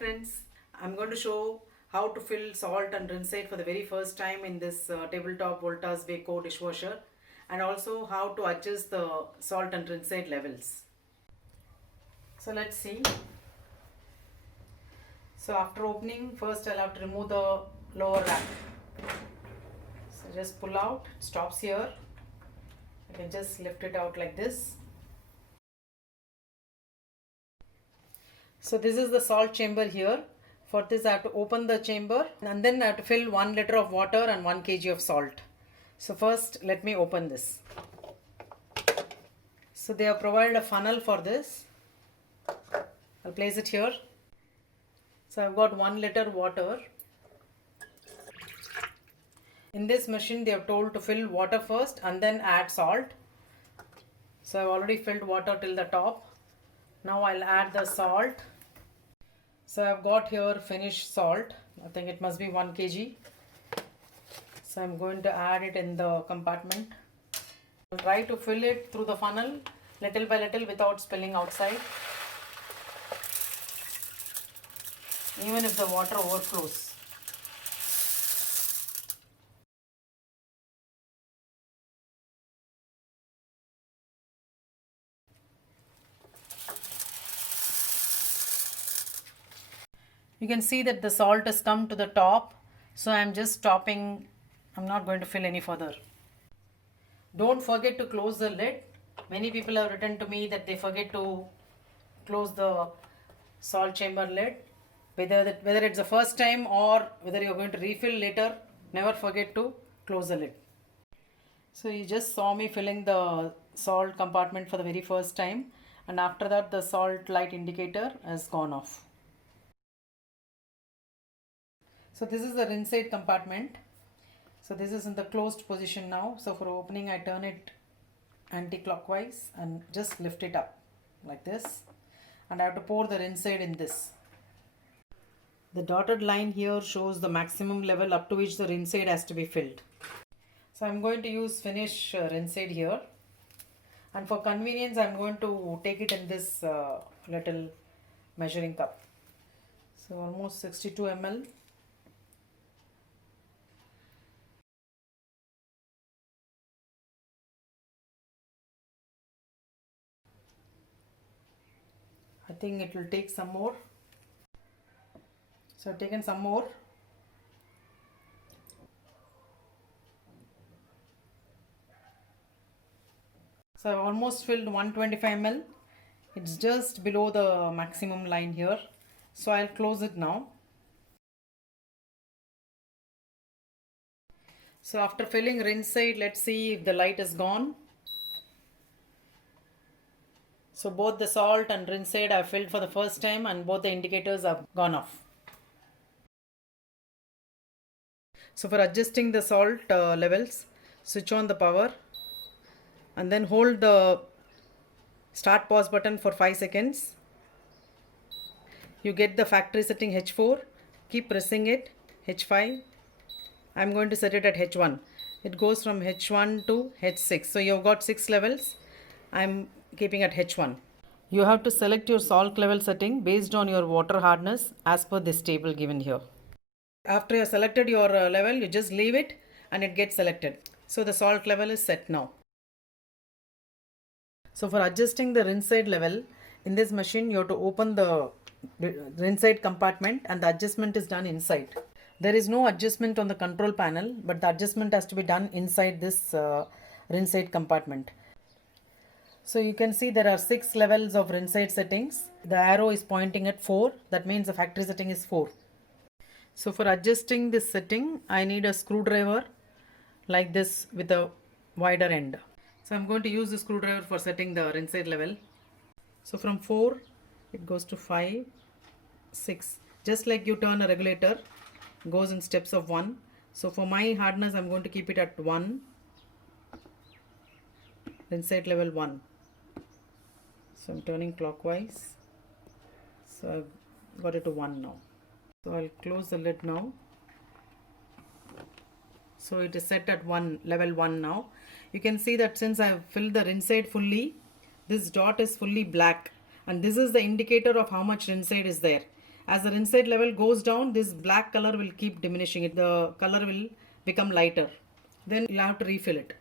friends, I'm going to show how to fill salt and rinsate for the very first time in this tabletop Voltas Beko dishwasher, and also how to adjust the salt and rinsate levels. So let's see. So after opening, first I'll have to remove the lower rack. So just pull out, it stops here. You can just lift it out like this. So this is the salt chamber here. For this I have to open the chamber and then I have to fill 1 liter of water and 1 kg of salt. So first let me open this. So they have provided a funnel for this. I'll place it here. So I've got 1 liter water. In this machine they have told to fill water first and then add salt. So I've already filled water till the top. Now I'll add the salt. So I've got here finished salt. I think it must be 1 kg. So I'm going to add it in the compartment. I'll try to fill it through the funnel little by little without spilling outside. Even if the water overflows. You can see that the salt has come to the top. So I'm just stopping. I'm not going to fill any further. Don't forget to close the lid. Many people have written to me that they forget to close the salt chamber lid. Whether it's the first time or whether you're going to refill later, never forget to close the lid. So you just saw me filling the salt compartment for the very first time, and after that the salt light indicator has gone off. So this is the rinsate compartment. So this is in the closed position now. So for opening I turn it anti-clockwise and just lift it up like this, and I have to pour the rinsate in this. The dotted line here shows the maximum level up to which the rinsate has to be filled. So I'm going to use finish rinsate here, and for convenience I'm going to take it in this little measuring cup. So almost 62 ml. I think it will take some more. So I've taken some more. So I've almost filled 125 ml. It's just below the maximum line here. So I'll close it now. So after filling rinsate, let's see if the light is gone. So both the salt and rinsate I've filled for the first time, and both the indicators have gone off. So for adjusting the salt levels, switch on the power and then hold the start pause button for 5 seconds. You get the factory setting H4. Keep pressing it, H5. I'm going to set it at H1. It goes from H1 to H6. So you've got 6 levels. I'm keeping at H1. You have to select your salt level setting based on your water hardness as per this table given here. After you have selected your level, you just leave it and it gets selected. So the salt level is set now. So for adjusting the rinsate level, in this machine you have to open the rinsate compartment and the adjustment is done inside. There is no adjustment on the control panel, but the adjustment has to be done inside this rinsate compartment. So you can see there are 6 levels of rinsate settings. The arrow is pointing at 4. That means the factory setting is 4. So for adjusting this setting, I need a screwdriver like this with a wider end. So I'm going to use the screwdriver for setting the rinsate level. So from 4, it goes to 5, 6. Just like you turn a regulator, goes in steps of 1. So for my hardness, I'm going to keep it at 1. Rinsate level 1. So I'm turning clockwise. So I've got it to 1 now. So I'll close the lid now. So it is set at level 1 now. You can see that since I have filled the rinsate fully, this dot is fully black, and this is the indicator of how much rinsate is there. As the rinside level goes down, this black color will keep diminishing. The color will become lighter. Then you have to refill it.